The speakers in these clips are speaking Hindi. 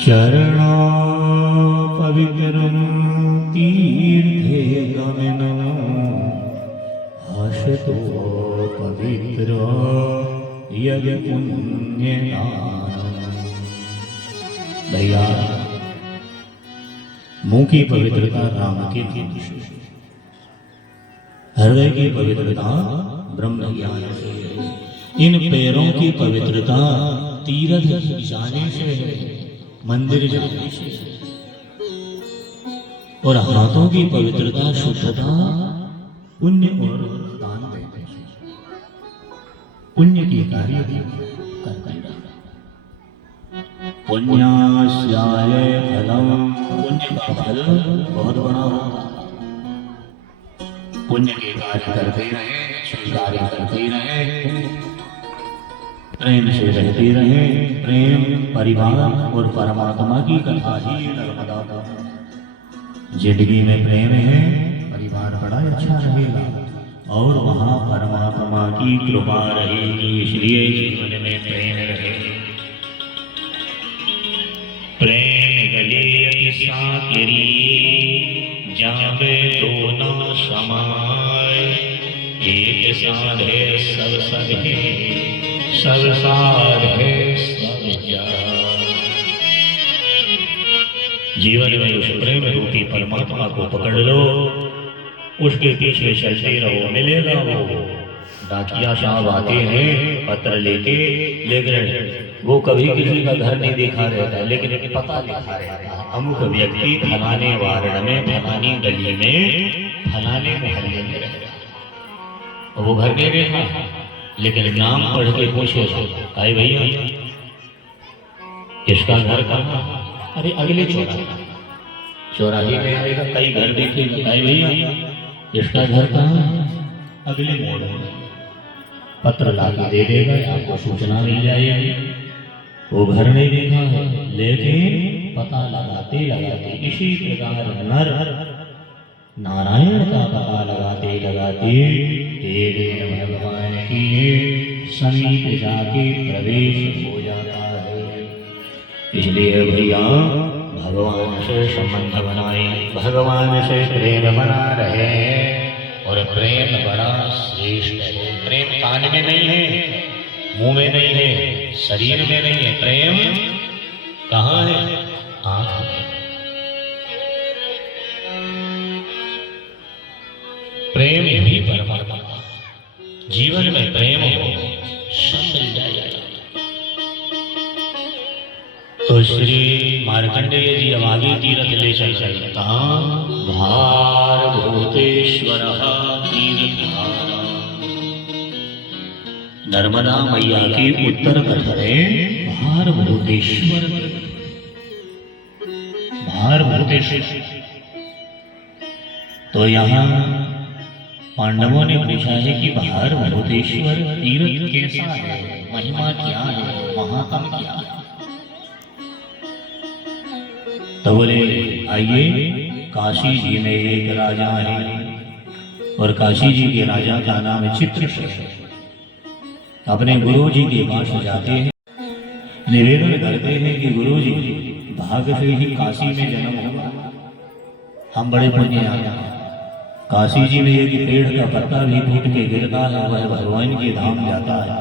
चरणा पवित्रं तीर्थे गमनं हसतो पवित्र यज्ञ पुण्यदानम्। दया मुंह की पवित्रता राम के धीर से, हृदय की पवित्रता ब्रह्म ज्ञान से, इन पैरों की पवित्रता तीर्थ जाने से है, मंदिर जाने से, और हाथों की पवित्रता शुद्धता पुण्य और दान देने से, पुण्य की कार्य करते हैं। पुण्यास्याय फलम, पुण्य का फल बहुत बड़ा होता है। पुण्य के कार्य करते रहे, स्वीकार करते रहे, प्रेम से रहते रहे। प्रेम, परिवार और परमात्मा की कथा ही नर्मदा। जिंदगी में प्रेम है, परिवार बड़ा अच्छा रहेगा और वहाँ परमात्मा की कृपा रहेगी। इसलिए जीवन में प्रेम रहे। प्रेम गले अति साकेरी, जावे दो न समाय। एक साधे सब सधे, सब साधे सब जाय। जीवन में उस प्रेम रूपी परमात्मा को पकड़ लो, उसके पीछे चलते रहो, मिलेगा वो। डाकिया साहब आते हैं पत्र लेके, लेकिन वो कभी किसी का घर नहीं देखा रहता, लेकिन पता लिखा रहता है, अमुक व्यक्ति फलाने वार्ड में, फलानी गली में, फलाने मोहल्ले में रहता है। वो घर नहीं देखा, लेकिन नाम पढ़ के पूछे, भाई भैया इसका घर कहाँ? अरे अगले चौराहे में आएगा, कई घर देखेगा, भाई भैया इसका घर कहाँ? अगले मोड़ में। पत्र लाके दे देगा, आपको सूचना मिल जाएगी। वो घर नहीं देखा है, लेकिन पता लगाते लगाते, इसी प्रकार नर नारायण का पता लगाते लगाते एक दिन भगवान की समीप जाके प्रवेश हो जाता है। इसलिए भैया भगवान से संबंध बनाए, भगवान से प्रेम बना रहे, और प्रेम बड़ा श्रेष्ठ है। प्रेम कान में नहीं है, मुंह में नहीं है, शरीर में नहीं है, प्रेम कहाँ है? आंख में। प्रेम ही परमात्मा। जीवन में प्रेम हो, सब मिल जाएगा। तो श्री मार्कंडेय जी अब आगे तीर्थ ले चल रहे हैं। कहाँ? भार भूतेश्वर तीर्थ। नर्मदा मैया की उत्तर तट है भार भूतेश्वर। भार भूतेश्वर। तो यहाँ पांडवों ने पूछा है कि भार भूतेश्वर तीर्थ कैसा है, महिमा क्या है, महात्म क्या है? तो बोले आइए, काशी जी में एक राजा है, और काशी जी के राजा का नाम है चित्रसेन। अपने गुरु जी के पास जाते हैं, निवेदन करते हैं कि गुरु जी भाग्य से ही काशी में जन्म हुआ, हम बड़े पुण्य आए। काशी जी में एक पेड़ का पत्ता भी टूट के गिरता है, वह भगवान के धाम जाता है।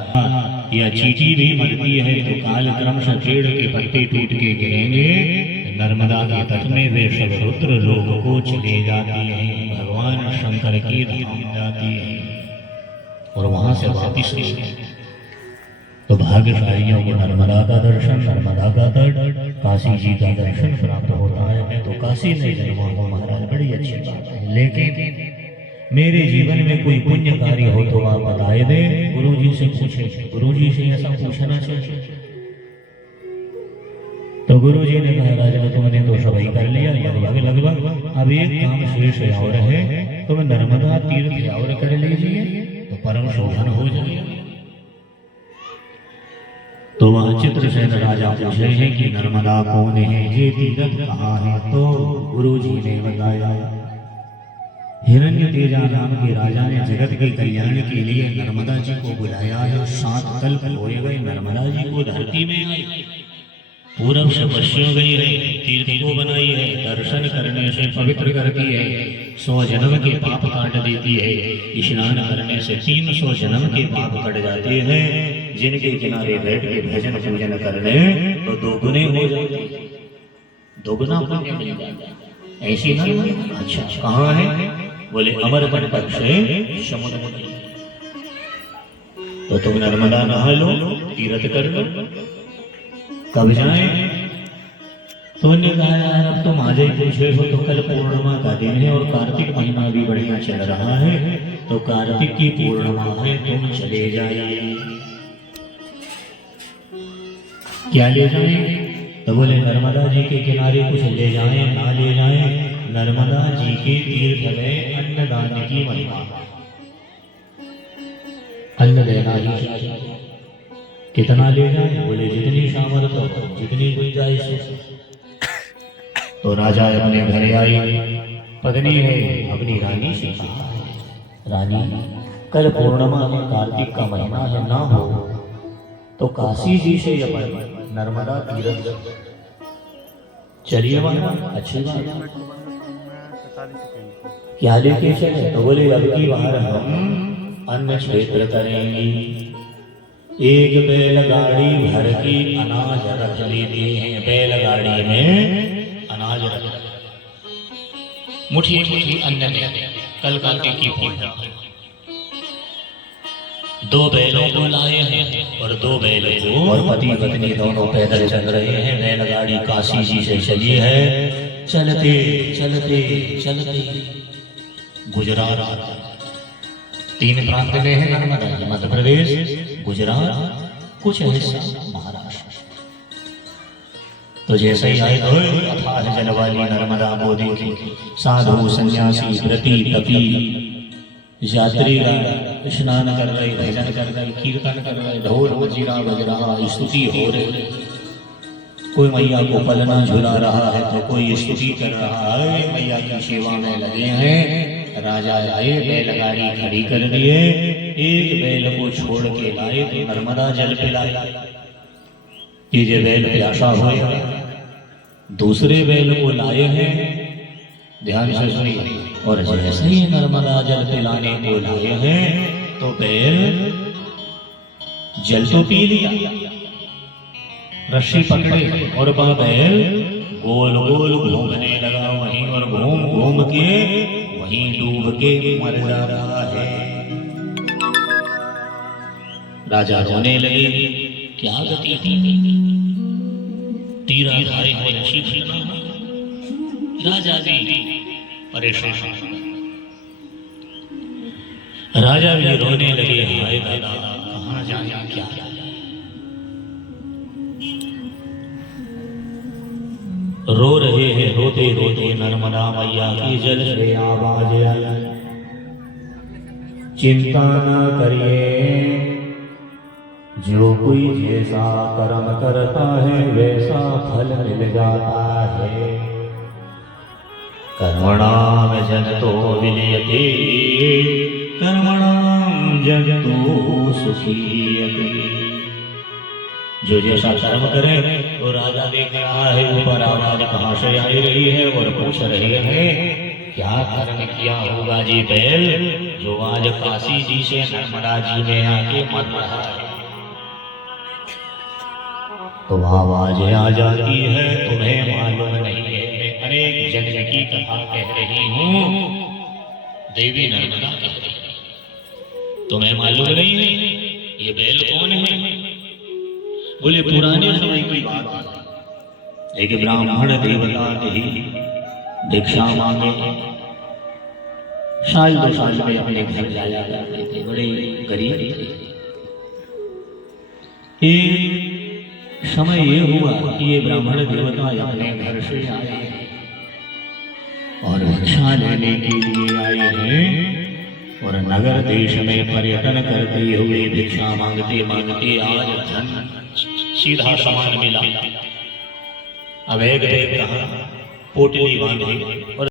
या चींटी भी मरती है तो काल क्रम से पेड़ के पत्ते टूट के गिरेंगे, नर्मदा के तट में वे सब रुद्र लोक को चले जाती हैं, भगवान शंकर के धाम जाती हैं, और वहां से वापिस तो भाग्यशालियों को नर्मदा का दर्शन, नर्मदा का तट, काशी जी का दर्शन प्राप्त होता है। मैं तो काशी में जन्मा हूँ महाराज, बड़ी अच्छी बात है, लेकिन मेरे जीवन में कोई पुण्य कार्य हो तो आप बताए दे। गुरु जी से पूछे, गुरु जी से ऐसा पूछना चाहिए। तो गुरु जी ने कहा राजा तुमने तो सभी कर लिया, लगभग अब एक काम शेष और है, तुम नर्मदा तीर्थ और कर लीजिए तो परम शोभन हो जाएगा। तो वह चित्रसेन राजा पूछे हैं कि नर्मदा कौन है, ये तीर्थ कहाँ है? तो गुरु जी ने बताया हिरण्यतेजा नाम के राजा ने जगत के कल्याण के लिए नर्मदा जी को बुलाया है। 7 कल्प होए गए नर्मदा जी को धरती में आई, पूरब से पश्चिम गई है, तीर्थ को बनाई है, दर्शन करने से पवित्र करती है, 100 जन्म के पाप काट देती है। स्नान करने से 300 जन्म के पाप कट जाते हैं। जिनके किनारे बैठ के भजन पूजन कर ले तो दोगुने हो जाते, दोगुना पुण्य मिल जाता। ऐसी ना अच्छा कहाँ है? बोले अमरकंटक से समुद्र। तो तुम नर्मदा नहा लो, तीर्थ कर लो, कब जाए? तो ने कहा यार अब तुम आज ही पूछे हो तो कल पूर्णिमा का दिन है और कार्तिक महीना भी बढ़िया चल रहा है, तो कार्तिक की पूर्णिमा है, तुम चले जाइए। क्या ले जाए? तो बोले नर्मदा जी के किनारे कुछ ले जाएं ना ले जाएं, नर्मदा जी के तीर्थ में अन्नदान की महिमा, अन्न देना ही चाहिए। कितना ले जाए? बोले जितनी सामर्थ हो, जितनी गुंजाइश। तो राजा अपने घर आई, पत्नी है अपनी रानी से कहा, रानी कल पूर्णिमा है, कार्तिक का महीना है, ना हो तो काशी जी से अपन नर्मदा तीर्थ चलिए वहां। अच्छी बात, क्या लेके चले? तो बोले अब की बार हम अन्न क्षेत्र करेंगे, एक बैलगाड़ी भर की अनाज रख लेते हैं। बैलगाड़ी में अनाज रख, मुट्ठी मुट्ठी अन्न देते, कल कार्तिक की पूजा। 2 बैलों को लाए हैं और 2 बैलों को, और पति पत्नी दोनों पैदल चल रहे हैं। बैलगाड़ी काशी जी से चली है। चलते चलते चलते गुजरात, 3 प्रांत में है नर्मदा, मध्य प्रदेश, गुजरात, कुछ हिस्सा महाराष्ट्र। तो जैसे ही आए तो अथाह जल वाली नर्मदा को देखी, साधु सन्यासी व्रती तपी यात्री स्नान कर रहे, भजन कर रहे, कीर्तन कर रहे, ढोल मजीरा बज रहा, स्तुति हो रही। कोई मैया को पलना झुला रहा है तो कोई स्तुति कर रहा है, मैया की सेवा में लगे हैं। राजा आए, बैलगाड़ी खड़ी कर दिए, एक बैल को छोड़ के लाए तो नर्मदा जल पिलाया। ये बैल प्यासा हो गया। दूसरे बैल को लाए हैं, ध्यान से सुनिए, और जैसे ही नर्मदा जल पिलाने को लाए हैं तो बैल जल तो पी लिया, रस्सी पकड़े और वह बैल गोल गोल घूमने लगा वहीं, और घूम घूम के वहीं डूब के मर जा रहा है। राजा रोने लगे, क्या गति थी, तीरा धारे में रस्सी खींचना। राजा भी परेशान, राजा भी रोने लगे, हाय दादा कहाँ जाए क्या। रो रहे हैं, रोते रोते नर्मदा मैया की जल से आवाज आई, चिंता न करिए, जो कोई जैसा कर्म करता है वैसा फल मिल जाता है। कर्मणाम जगतो विलयते, कर्मणाम जगतो सुखीयते। जो जैसा कर्म करे तो राजा देख रहा है, ऊपर आवाज कहाँ से आई रही है और पूछ रहे हैं क्या कर्म किया होगा जी बैल, जो आज काशी जी से नर्मदा जी में आके मर रहा है। तो आवाज आ जाती है, तुम्हें मालूम नहीं है, मैं अनेक जन्म की कथा कह रही हूँ, देवी नर्मदा कह रही है, तुम्हें मालूम नहीं है ये बैल कौन है। बोले पुराने समय की बात, एक ब्राह्मण देवता ही भिक्षा मांगे, साल 2 साल में अपने घर जाया करते थे, बड़े गरीब थे। एक समय ये हुआ कि ये ब्राह्मण देवता अपने घर से आए और भिक्षा लेने के लिए आए हैं, और नगर देश में पर्यटन करते हुए भिक्षा मांगते मांगते आज धन सीधा सामान मिला। अब एक कहा पोटली बांधी और